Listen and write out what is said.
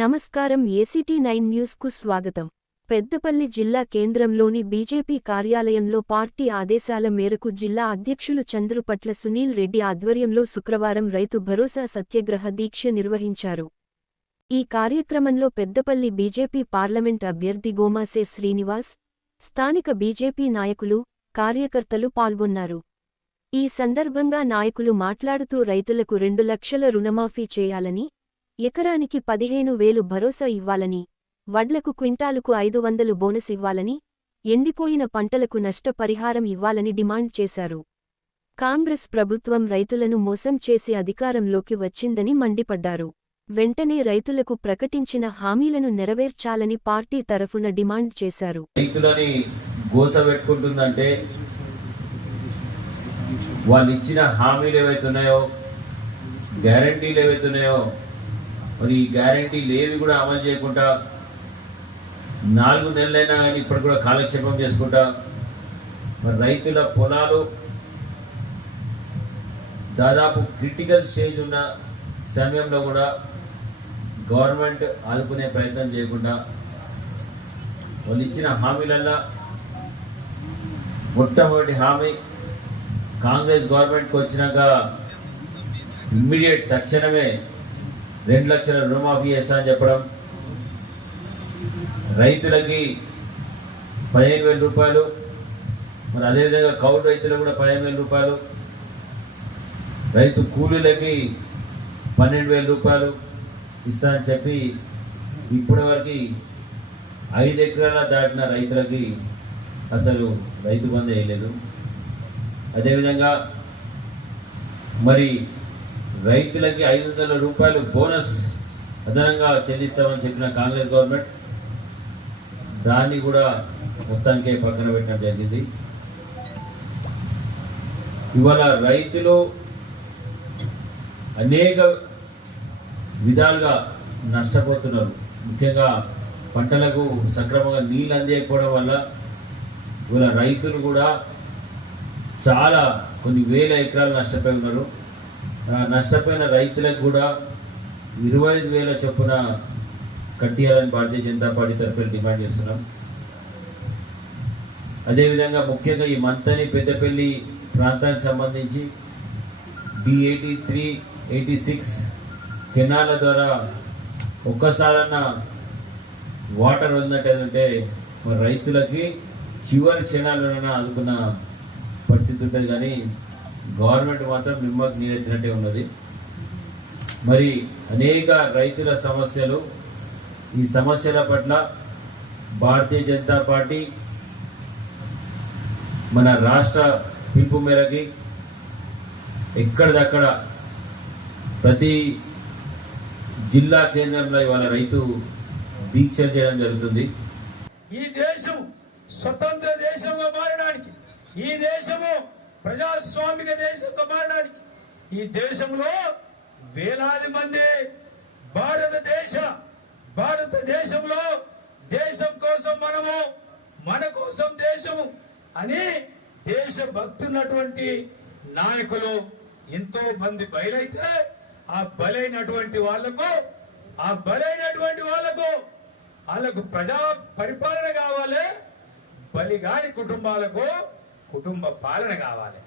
నమస్కారం ACT9 న్యూస్కు స్వాగతం. పెద్దపల్లి జిల్లా కేంద్రంలోని బీజేపీ కార్యాలయంలో పార్టీ ఆదేశాల మేరకు జిల్లా అధ్యక్షులు చంద్రుపట్ల సునీల్ రెడ్డి ఆధ్వర్యంలో శుక్రవారం రైతు భరోసా సత్యాగ్రహ దీక్ష నిర్వహించారు. ఈ కార్యక్రమంలో పెద్దపల్లి బీజేపీ పార్లమెంట్ అభ్యర్థి గోమాసే శ్రీనివాస్, స్థానిక బీజేపీ నాయకులు, కార్యకర్తలు పాల్గొన్నారు. ఈ సందర్భంగా నాయకులు మాట్లాడుతూ రైతులకు 2 లక్షల రుణమాఫీ చేయాలని, ఎకరానికి 15,000 భరోసా ఇవ్వాలని, వడ్లకు క్వింటాలుకు 500 బోనస్ ఇవ్వాలని, ఎండిపోయిన పంటలకు నష్టపరిహారం ఇవ్వాలని డిమాండ్ చేశారు. కాంగ్రెస్ ప్రభుత్వం రైతులను మోసం చేసి అధికారంలోకి వచ్చిందని మండిపడ్డారు. వెంటనే రైతులకు ప్రకటించిన హామీలను నెరవేర్చాలని పార్టీ తరఫున డిమాండ్ చేశారు. రైతులని గోసబెట్టుకుంటుందంటే వాళ్ళు ఇచ్చిన హామీలు ఏవైతున్నాయో, గ్యారంటీలు ఏవైతున్నాయో, మరి ఈ గ్యారంటీలు ఏవి కూడా అమలు చేయకుండా 4 నెలలైనా కానీ ఇప్పుడు కూడా కాలక్షేపం చేసుకుంటా మరి రైతుల పొలాలు దాదాపు క్రిటికల్ స్టేజ్ ఉన్న సమయంలో కూడా గవర్నమెంట్ ఆదుకునే ప్రయత్నం చేయకుండా వాళ్ళు ఇచ్చిన హామీలల్లో మొట్టమొదటి హామీ కాంగ్రెస్ గవర్నమెంట్కి వచ్చినాక ఇమ్మీడియట్ తక్షణమే 2 లక్షల రుణమాఫీ చేస్తా అని చెప్పడం, రైతులకి 15,000 రూపాయలు, మరి అదేవిధంగా కౌలు రైతులకు కూడా 15,000 రూపాయలు, రైతు కూలీలకి 12,000 రూపాయలు ఇస్తా అని చెప్పి ఇప్పటి వరకు 5 ఎకరాల దాటిన రైతులకి అసలు రైతు బంధు వేయలేదు. అదేవిధంగా మరి రైతులకి 500 రూపాయలు బోనస్ అదనంగా చెల్లిస్తామని చెప్పిన కాంగ్రెస్ గవర్నమెంట్ దాన్ని కూడా మొత్తానికే పక్కన పెట్టడం జరిగింది. ఇవాళ రైతులు అనేక విధాలుగా నష్టపోతున్నారు. ముఖ్యంగా పంటలకు సక్రమంగా నీళ్ళు అందించకపోవడం వల్ల ఇవాళ రైతులు కూడా చాలా కొన్ని వేల ఎకరాలు నష్టపోయి ఉన్నారు. నష్టపోయిన రైతులకు కూడా 25,000 చొప్పున కట్టియాలని భారతీయ జనతా పార్టీ తరఫున డిమాండ్ చేస్తున్నాం. అదేవిధంగా ముఖ్యంగా ఈ మంతని పెద్దపల్లి ప్రాంతానికి సంబంధించి B83, 86 కెనాల ద్వారా ఒక్కసారన్నా వాటర్ వదిలినట్టయితే మరి రైతులకి చివరి క్షణాలైనా ఆదుకున్న పరిస్థితి ఉంటుంది. కానీ గవర్నమెంట్ మాత్రం నిమ్మకు నీరెత్తినట్టే ఉన్నది. మరి అనేక రైతుల సమస్యలు, ఈ సమస్యల పట్ల భారతీయ జనతా పార్టీ మన రాష్ట్ర పిలుపు మేరకి ఎక్కడిదక్కడ ప్రతి జిల్లా కేంద్రంలో ఇవాళ రైతు దీక్ష చేయడం జరుగుతుంది. ఈ దేశం స్వతంత్ర దేశంగా మారడానికి, ఈ దేశము ప్రజాస్వామిక దేశంగా మారడానికి, ఈ దేశంలో వేలాది మంది భారతదేశంలో దేశం కోసం మనము, మన కోసం దేశము అని దేశభక్తున్నటువంటి నాయకులు ఎంతో మంది బయలైతే ఆ బలైనటువంటి వాళ్ళకు ప్రజా పరిపాలన కావాలి, బలిగాని కుటుంబాలకు కుటుంబ పాలన కావాలి.